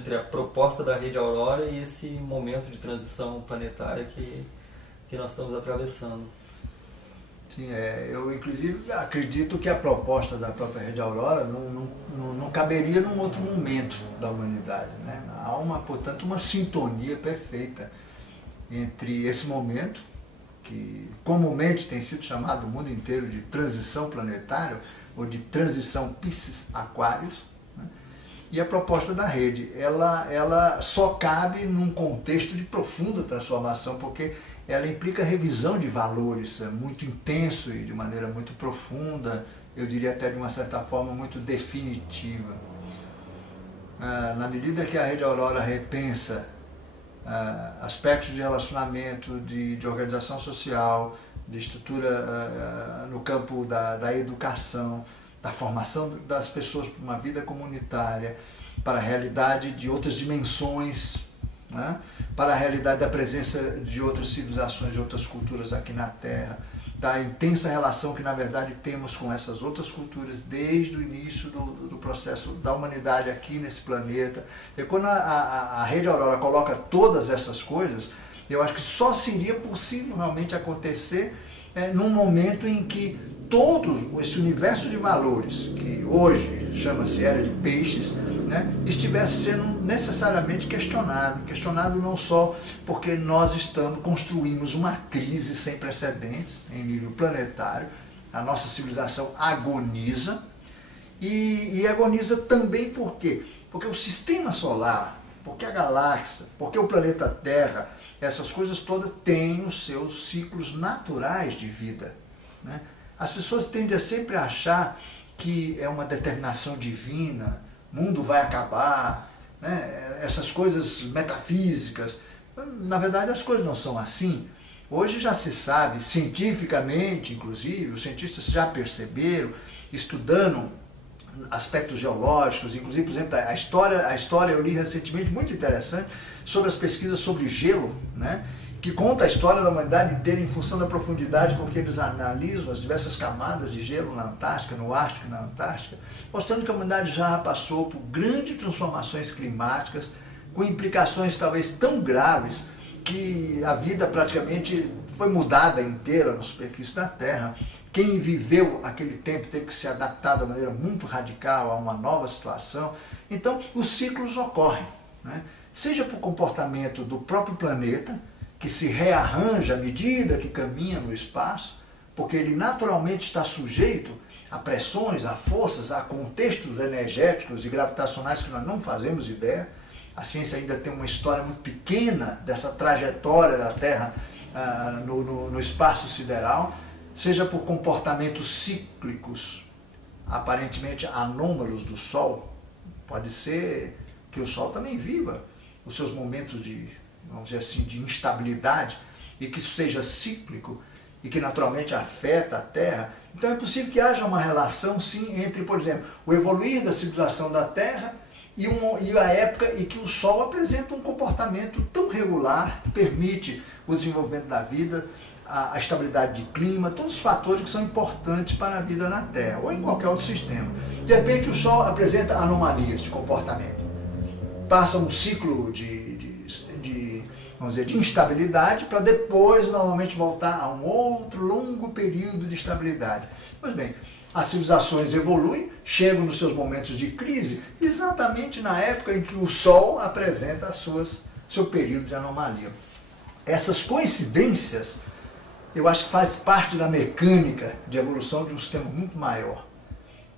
entre a proposta da Rede Aurora e esse momento de transição planetária que nós estamos atravessando. Sim, eu inclusive acredito que a proposta da própria Rede Aurora não caberia num outro momento da humanidade, né? Há portanto, uma sintonia perfeita entre esse momento, que comumente tem sido chamado no mundo inteiro de transição planetária, ou de transição Piscis-Aquários, né? E a proposta da rede. Ela só cabe num contexto de profunda transformação, porque ela implica revisão de valores muito intenso e de maneira muito profunda, eu diria até de uma certa forma muito definitiva. Na medida que a Rede Aurora repensa aspectos de relacionamento, de organização social, de estrutura no campo da educação, da formação das pessoas para uma vida comunitária, para a realidade de outras dimensões, né? Para a realidade da presença de outras civilizações, de outras culturas aqui na Terra, da intensa relação que na verdade temos com essas outras culturas desde o início do processo da humanidade aqui nesse planeta. E quando a Rede Aurora coloca todas essas coisas, eu acho que só seria possível realmente acontecer num momento em que todo esse universo de valores, que hoje chama-se Era de Peixes, né, estivesse sendo necessariamente questionado não só porque nós construímos uma crise sem precedentes em nível planetário, a nossa civilização agoniza, e agoniza também por quê? Porque o sistema solar, porque a galáxia, porque o planeta Terra, essas coisas todas têm os seus ciclos naturais de vida, né? As pessoas tendem a sempre achar que é uma determinação divina, mundo vai acabar, né? Essas coisas metafísicas. Na verdade, as coisas não são assim. Hoje já se sabe, cientificamente, inclusive, os cientistas já perceberam, estudando aspectos geológicos, inclusive, por exemplo, a história eu li recentemente, muito interessante, sobre as pesquisas sobre gelo, né? Que conta a história da humanidade inteira em função da profundidade com que eles analisam as diversas camadas de gelo na Antártica, no Ártico e na Antártica, mostrando que a humanidade já passou por grandes transformações climáticas, com implicações talvez tão graves que a vida praticamente foi mudada inteira na superfície da Terra. Quem viveu aquele tempo teve que se adaptar de maneira muito radical a uma nova situação. Então, os ciclos ocorrem, né? Seja por comportamento do próprio planeta, que se rearranja à medida que caminha no espaço, porque ele naturalmente está sujeito a pressões, a forças, a contextos energéticos e gravitacionais que nós não fazemos ideia. A ciência ainda tem uma história muito pequena dessa trajetória da Terra no espaço sideral, seja por comportamentos cíclicos, aparentemente anômalos do Sol. Pode ser que o Sol também viva os seus momentos vamos dizer assim, de instabilidade, e que isso seja cíclico, e que naturalmente afeta a Terra. Então é possível que haja uma relação, sim, entre, por exemplo, o evoluir da civilização da Terra e a época em que o Sol apresenta um comportamento tão regular, que permite o desenvolvimento da vida, a estabilidade de clima, todos os fatores que são importantes para a vida na Terra, ou em qualquer outro sistema. De repente o Sol apresenta anomalias de comportamento. Passa um ciclo vamos dizer, de instabilidade, para depois normalmente voltar a um outro longo período de estabilidade. Pois bem, as civilizações evoluem, chegam nos seus momentos de crise, exatamente na época em que o Sol apresenta seu período de anomalia. Essas coincidências, eu acho que faz parte da mecânica de evolução de um sistema muito maior.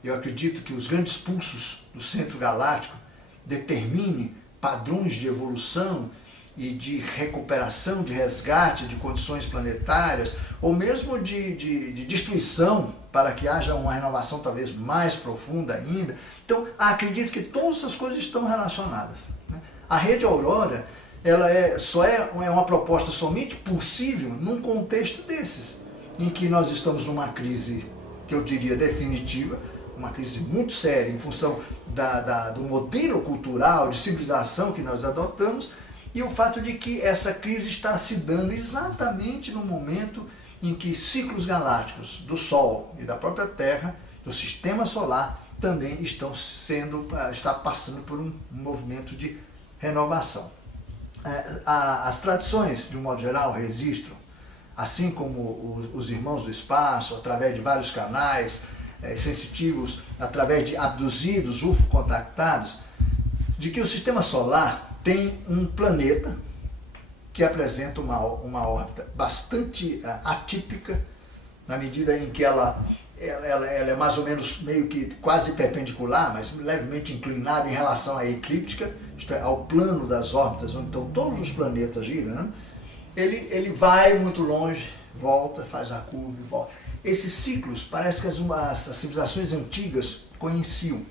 Eu acredito que os grandes pulsos do centro galáctico determinem padrões de evolução e de recuperação, de resgate de condições planetárias, ou mesmo de destruição, para que haja uma renovação talvez mais profunda ainda. Então, acredito que todas essas coisas estão relacionadas, né? A Rede Aurora, ela é uma proposta somente possível num contexto desses, em que nós estamos numa crise, que eu diria definitiva, uma crise muito séria em função do modelo cultural, de civilização que nós adotamos, e o fato de que essa crise está se dando exatamente no momento em que ciclos galácticos do Sol e da própria Terra, do Sistema Solar, também está passando por um movimento de renovação. As tradições, de um modo geral, registram, assim como os irmãos do espaço, através de vários canais sensitivos, através de abduzidos, UFO contactados, de que o sistema solar tem um planeta que apresenta uma órbita bastante atípica, na medida em que ela é mais ou menos meio que quase perpendicular, mas levemente inclinada em relação à eclíptica, isto é, ao plano das órbitas, onde estão todos os planetas girando. Ele vai muito longe, volta, faz a curva e volta. Esses ciclos, parece que as civilizações antigas conheciam.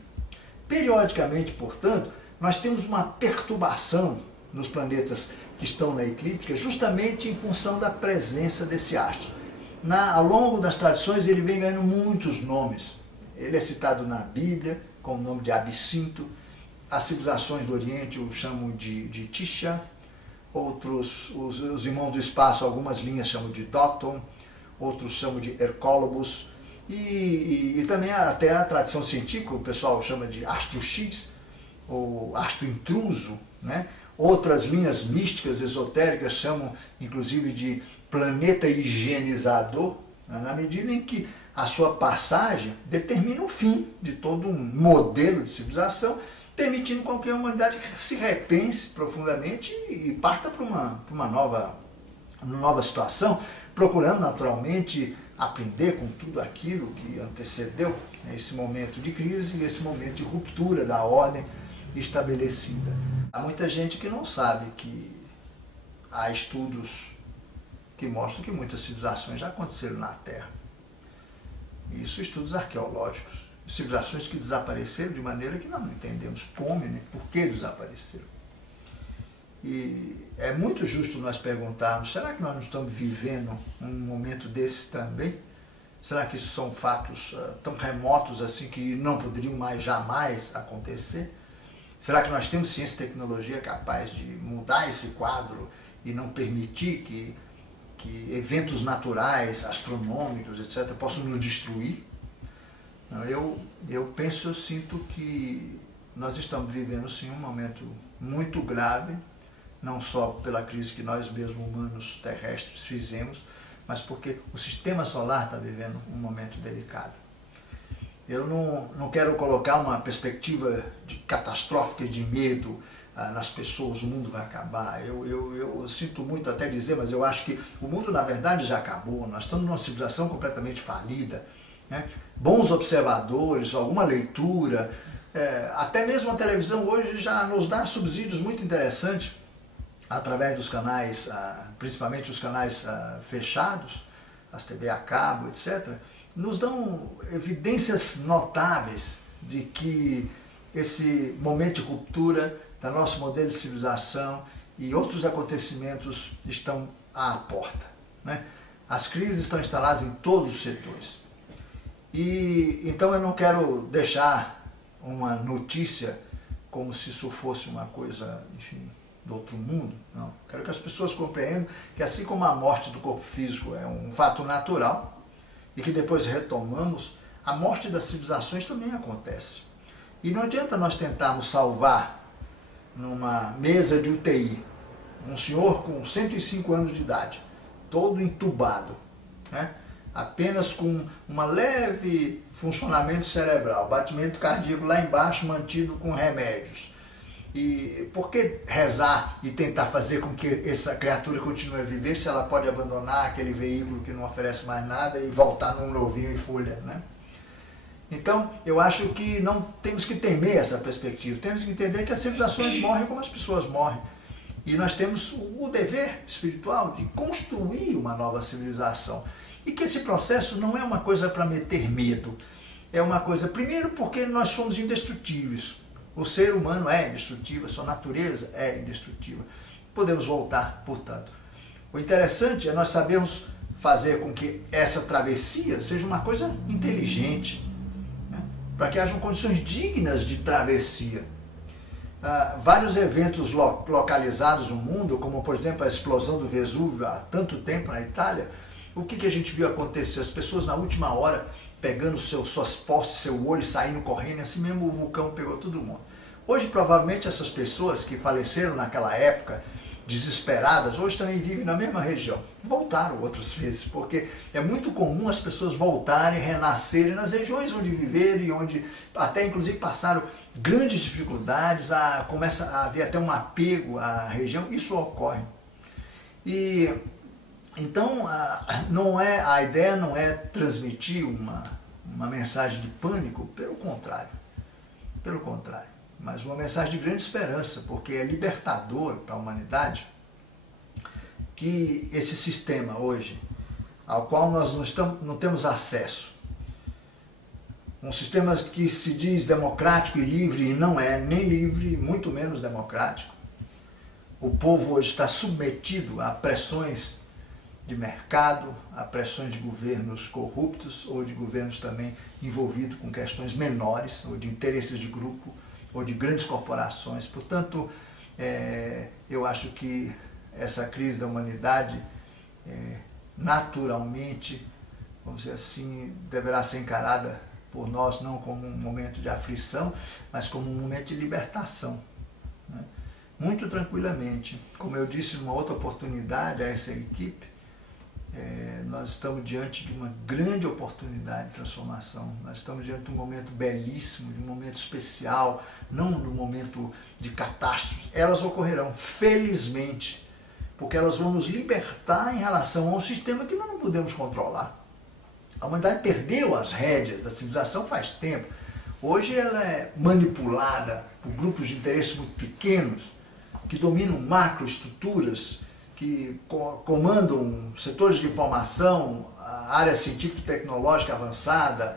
Periodicamente, portanto, nós temos uma perturbação nos planetas que estão na eclíptica, justamente em função da presença desse astro. Ao longo das tradições, ele vem ganhando muitos nomes. Ele é citado na Bíblia com o nome de Absinto. As civilizações do Oriente o chamam de Tisha. Outros, os irmãos do espaço, algumas linhas chamam de Doton, outros chamam de Hercólobos, e também até a tradição científica, o pessoal chama de Astro X, ou Astro Intruso, né? Outras linhas místicas, esotéricas, chamam inclusive de planeta higienizador, né? Na medida em que a sua passagem determina o fim de todo um modelo de civilização, permitindo com que a humanidade se repense profundamente e parta para uma nova situação, procurando naturalmente aprender com tudo aquilo que antecedeu esse momento de crise e esse momento de ruptura da ordem estabelecida. Há muita gente que não sabe que há estudos que mostram que muitas civilizações já aconteceram na Terra. Isso, estudos arqueológicos. Civilizações que desapareceram de maneira que nós não entendemos como, nem por que desapareceram. E é muito justo nós perguntarmos, será que nós não estamos vivendo um momento desse também? Será que isso são fatos tão remotos assim que não poderiam mais jamais acontecer? Será que nós temos ciência e tecnologia capaz de mudar esse quadro e não permitir que eventos naturais, astronômicos, etc., possam nos destruir? Eu sinto que nós estamos vivendo sim um momento muito grave, não só pela crise que nós mesmos, humanos terrestres, fizemos, mas porque o sistema solar está vivendo um momento delicado. Eu não quero colocar uma perspectiva catastrófica de medo nas pessoas, o mundo vai acabar. Eu sinto muito até dizer, mas eu acho que o mundo na verdade já acabou, nós estamos numa civilização completamente falida, né? Bons observadores, alguma leitura, até mesmo a televisão hoje já nos dá subsídios muito interessantes através dos canais, principalmente os canais fechados, as TV a cabo, etc., nos dão evidências notáveis de que esse momento de ruptura do nosso modelo de civilização e outros acontecimentos estão à porta, né? As crises estão instaladas em todos os setores. E então eu não quero deixar uma notícia como se isso fosse uma coisa, enfim, do outro mundo. Não. Quero que as pessoas compreendam que assim como a morte do corpo físico é um fato natural e que depois retomamos, a morte das civilizações também acontece. E não adianta nós tentarmos salvar numa mesa de UTI um senhor com 105 anos de idade, todo entubado, né? Apenas com uma leve funcionamento cerebral, batimento cardíaco lá embaixo mantido com remédios. E por que rezar e tentar fazer com que essa criatura continue a viver se ela pode abandonar aquele veículo que não oferece mais nada e voltar num novinho em folha, né? Então, eu acho que não temos que temer essa perspectiva, temos que entender que as civilizações morrem como as pessoas morrem. E nós temos o dever espiritual de construir uma nova civilização. E que esse processo não é uma coisa para meter medo. É uma coisa, primeiro, porque nós somos indestrutíveis. O ser humano é indestrutível, a sua natureza é indestrutível. Podemos voltar, portanto. O interessante é nós sabermos fazer com que essa travessia seja uma coisa inteligente, né? Para que hajam condições dignas de travessia. Vários eventos localizados no mundo, como por exemplo a explosão do Vesúvio há tanto tempo na Itália, o que a gente viu acontecer? As pessoas na última hora pegando suas posses, seu olho, saindo correndo, assim mesmo o vulcão pegou todo mundo. Hoje, provavelmente, essas pessoas que faleceram naquela época, desesperadas, hoje também vivem na mesma região. Voltaram outras vezes, porque é muito comum as pessoas voltarem, renascerem nas regiões onde viveram e onde até inclusive passaram grandes dificuldades, começa a haver até um apego à região, isso ocorre. E então a ideia não é transmitir uma mensagem de pânico, pelo contrário, mas uma mensagem de grande esperança, porque é libertador para a humanidade que esse sistema hoje, ao qual nós não temos acesso, um sistema que se diz democrático e livre, e não é nem livre, muito menos democrático. O povo hoje está submetido a pressões de mercado, a pressões de governos corruptos, ou de governos também envolvidos com questões menores, ou de interesses de grupo, ou de grandes corporações. Portanto, eu acho que essa crise da humanidade, naturalmente, vamos dizer assim, deverá ser encarada por nós não como um momento de aflição, mas como um momento de libertação, né? Muito tranquilamente. Como eu disse numa outra oportunidade a essa equipe, nós estamos diante de uma grande oportunidade de transformação. Nós estamos diante de um momento belíssimo, de um momento especial, não de um momento de catástrofe. Elas ocorrerão, felizmente, porque elas vão nos libertar em relação a um sistema que nós não podemos controlar. A humanidade perdeu as rédeas da civilização faz tempo. Hoje ela é manipulada por grupos de interesses muito pequenos, que dominam macroestruturas, que comandam setores de informação, a área científica e tecnológica avançada,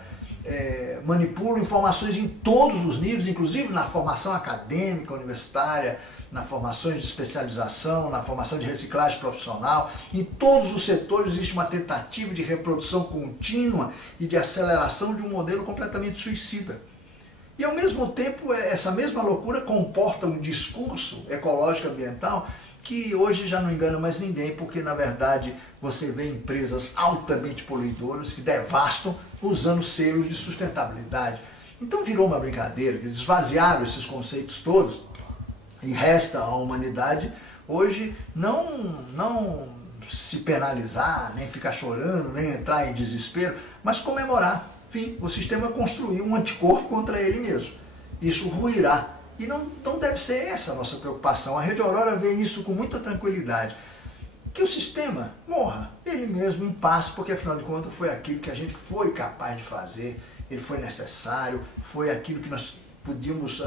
manipulam informações em todos os níveis, inclusive na formação acadêmica, universitária, nas formações de especialização, na formação de reciclagem profissional. Em todos os setores existe uma tentativa de reprodução contínua e de aceleração de um modelo completamente suicida. E ao mesmo tempo, essa mesma loucura comporta um discurso ecológico ambiental que hoje já não engana mais ninguém, porque na verdade você vê empresas altamente poluidoras que devastam usando selos de sustentabilidade. Então virou uma brincadeira, eles esvaziaram esses conceitos todos e resta à humanidade hoje não se penalizar, nem ficar chorando, nem entrar em desespero, mas comemorar. Enfim, o sistema construiu um anticorpo contra ele mesmo. Isso ruirá. E não deve ser essa a nossa preocupação. A Rede Aurora vê isso com muita tranquilidade. Que o sistema morra, ele mesmo, em paz, porque afinal de contas foi aquilo que a gente foi capaz de fazer, ele foi necessário, foi aquilo que nós podíamos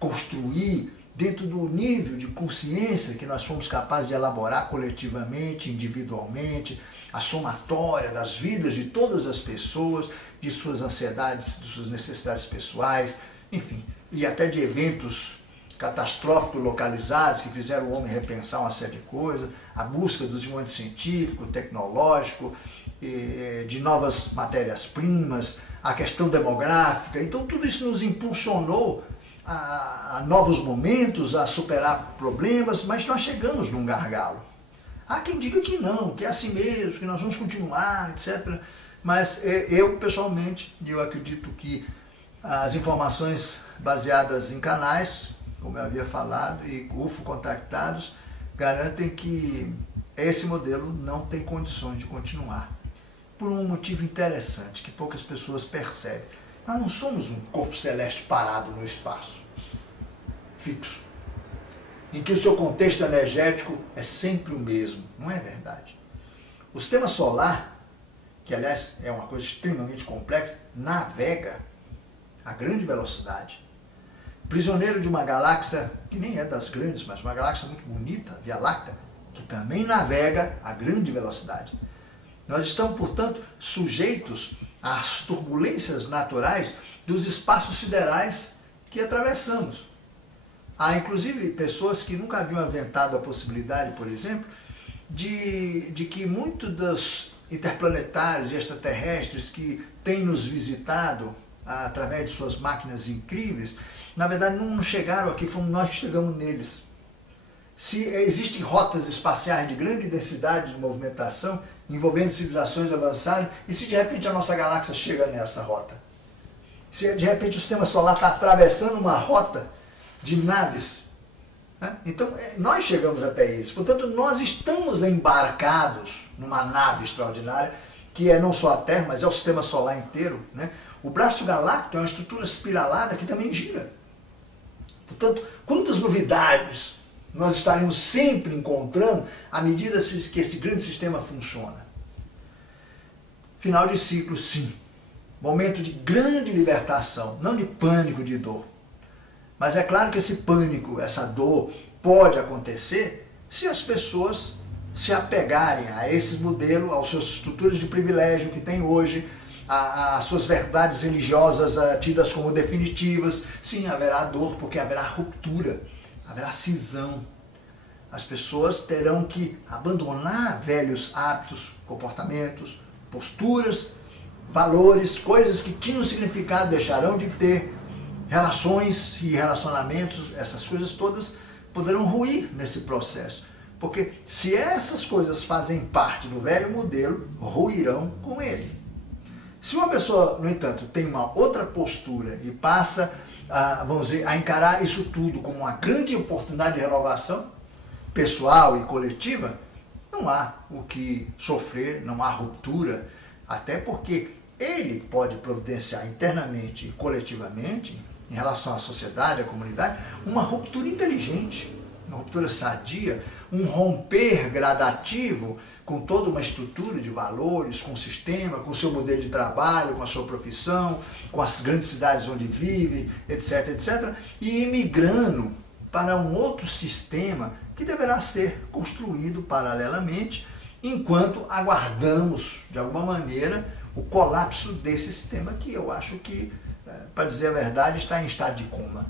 construir dentro do nível de consciência que nós fomos capazes de elaborar coletivamente, individualmente, a somatória das vidas de todas as pessoas, de suas ansiedades, de suas necessidades pessoais, enfim, e até de eventos catastróficos localizados que fizeram o homem repensar uma série de coisas, a busca do desenvolvimento científico, tecnológico, de novas matérias-primas, a questão demográfica. Então tudo isso nos impulsionou a novos momentos, a superar problemas, mas nós chegamos num gargalo. Há quem diga que não, que é assim mesmo, que nós vamos continuar, etc. Mas eu, pessoalmente, eu acredito que as informações baseadas em canais, como eu havia falado, e UFO contactados, garantem que esse modelo não tem condições de continuar. Por um motivo interessante, que poucas pessoas percebem. Nós não somos um corpo celeste parado no espaço, fixo, em que o seu contexto energético é sempre o mesmo. Não é verdade. O sistema solar, que aliás é uma coisa extremamente complexa, navega a grande velocidade. Prisioneiro de uma galáxia que nem é das grandes, mas uma galáxia muito bonita, a Via Láctea, que também navega a grande velocidade. Nós estamos, portanto, sujeitos às turbulências naturais dos espaços siderais que atravessamos. Há, inclusive, pessoas que nunca haviam aventado a possibilidade, por exemplo, de que muitos dos interplanetários e extraterrestres que têm nos visitado através de suas máquinas incríveis, na verdade não chegaram aqui, fomos nós que chegamos neles. Se existem rotas espaciais de grande densidade de movimentação, envolvendo civilizações avançadas, e se de repente a nossa galáxia chega nessa rota? Se de repente o sistema solar está atravessando uma rota de naves. Né? Então, nós chegamos até isso. Portanto, nós estamos embarcados numa nave extraordinária, que é não só a Terra, mas é o sistema solar inteiro. Né? O braço galáctico é uma estrutura espiralada que também gira. Portanto, quantas novidades nós estaremos sempre encontrando à medida que esse grande sistema funciona. Final de ciclo, sim. Momento de grande libertação, não de pânico, de dor. Mas é claro que esse pânico, essa dor, pode acontecer se as pessoas se apegarem a esses modelos, às suas estruturas de privilégio que tem hoje, às suas verdades religiosas tidas como definitivas. Sim, haverá dor, porque haverá ruptura, haverá cisão. As pessoas terão que abandonar velhos hábitos, comportamentos, posturas, valores, coisas que tinham significado, deixarão de ter. Relações e relacionamentos, essas coisas todas poderão ruir nesse processo. Porque se essas coisas fazem parte do velho modelo, ruirão com ele. Se uma pessoa, no entanto, tem uma outra postura e passa vamos dizer, a encarar isso tudo como uma grande oportunidade de renovação pessoal e coletiva, não há o que sofrer, não há ruptura, até porque ele pode providenciar internamente e coletivamente, em relação à sociedade, à comunidade, uma ruptura inteligente, uma ruptura sadia, um romper gradativo com toda uma estrutura de valores, com o sistema, com o seu modelo de trabalho, com a sua profissão, com as grandes cidades onde vive, etc, etc, e imigrando para um outro sistema que deverá ser construído paralelamente, enquanto aguardamos, de alguma maneira, o colapso desse sistema que eu acho que, para dizer a verdade, está em estado de coma.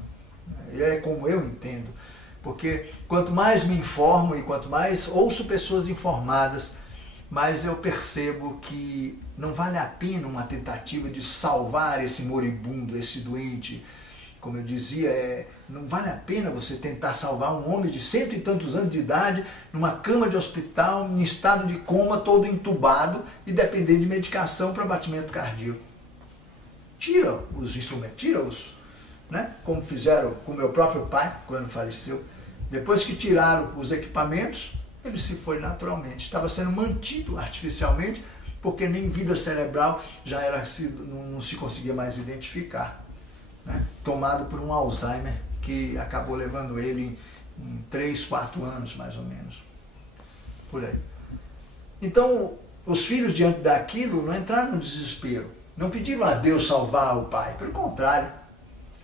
É como eu entendo. Porque quanto mais me informo e quanto mais ouço pessoas informadas, mais eu percebo que não vale a pena uma tentativa de salvar esse moribundo, esse doente. Como eu dizia, não vale a pena você tentar salvar um homem de 100 e tantos anos de idade numa cama de hospital, em estado de coma, todo entubado e depender de medicação para batimento cardíaco. Tira os instrumentos, tira-os, né? Como fizeram com meu próprio pai quando faleceu. Depois que tiraram os equipamentos, ele se foi naturalmente. Estava sendo mantido artificialmente, porque nem vida cerebral já era, não se conseguia mais identificar. Né? Tomado por um Alzheimer que acabou levando ele em 3, 4 anos, mais ou menos. Por aí. Então, os filhos, diante daquilo, não entraram no desespero. Não pediram a Deus salvar o pai. Pelo contrário,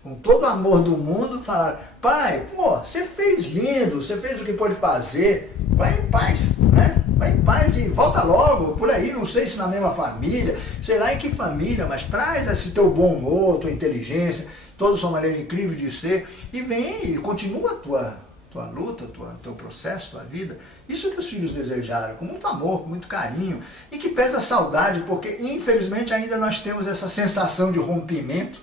com todo o amor do mundo, falaram: pai, pô, você fez lindo, você fez o que pôde fazer, vai em paz, né? Vai em paz e volta logo, por aí, não sei se na mesma família, sei lá em que família, mas traz esse teu bom humor, tua inteligência, toda a sua maneira incrível de ser, e vem e continua a tua luta, teu processo, tua vida. Isso que os filhos desejaram, com muito amor, com muito carinho, e que pesa a saudade, porque infelizmente ainda nós temos essa sensação de rompimento,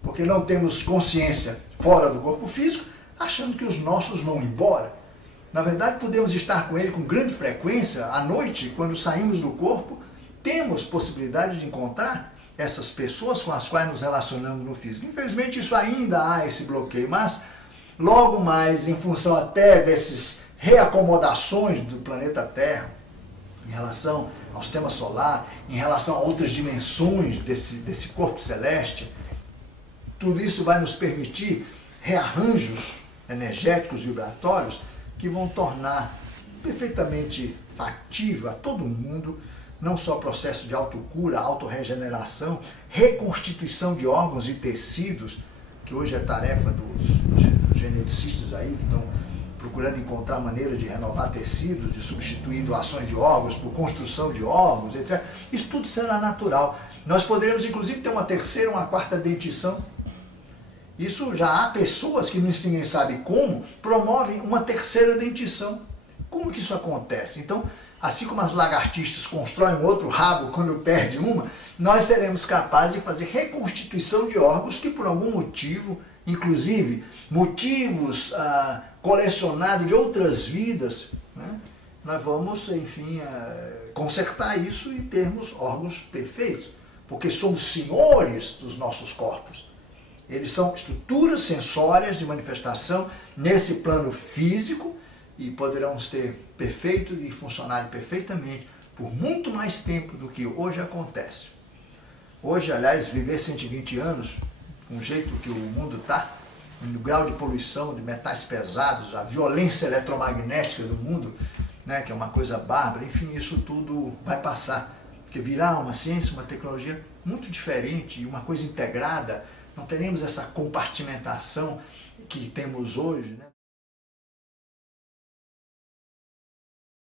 porque não temos consciência fora do corpo físico, achando que os nossos vão embora. Na verdade, podemos estar com ele com grande frequência, à noite, quando saímos do corpo, temos possibilidade de encontrar essas pessoas com as quais nos relacionamos no físico. Infelizmente, isso ainda há esse bloqueio, mas logo mais, em função até dessas reacomodações do planeta Terra, em relação ao sistema solar, em relação a outras dimensões desse corpo celeste, tudo isso vai nos permitir rearranjos energéticos, vibratórios, que vão tornar perfeitamente factível a todo mundo, não só processo de autocura, autorregeneração, reconstituição de órgãos e tecidos, que hoje é tarefa dos geneticistas aí, que estão procurando encontrar maneira de renovar tecidos, de substituir doações de órgãos por construção de órgãos, etc. Isso tudo será natural. Nós poderemos, inclusive, ter uma terceira, uma quarta dentição. Isso já há pessoas que ninguém sabe como, promovem uma terceira dentição. Como que isso acontece? Então, assim como as lagartixas constroem um outro rabo quando perde uma, nós seremos capazes de fazer reconstituição de órgãos que por algum motivo, inclusive motivos colecionados de outras vidas, né, nós vamos, enfim, consertar isso e termos órgãos perfeitos, porque somos senhores dos nossos corpos. Eles são estruturas sensórias de manifestação nesse plano físico e poderão ser perfeitos e funcionarem perfeitamente por muito mais tempo do que hoje acontece. Hoje, aliás, viver 120 anos, com o jeito que o mundo está, no grau de poluição de metais pesados, a violência eletromagnética do mundo, né, que é uma coisa bárbara, enfim, isso tudo vai passar. Porque virá uma ciência, uma tecnologia muito diferente, uma coisa integrada, não teremos essa compartimentação que temos hoje, né?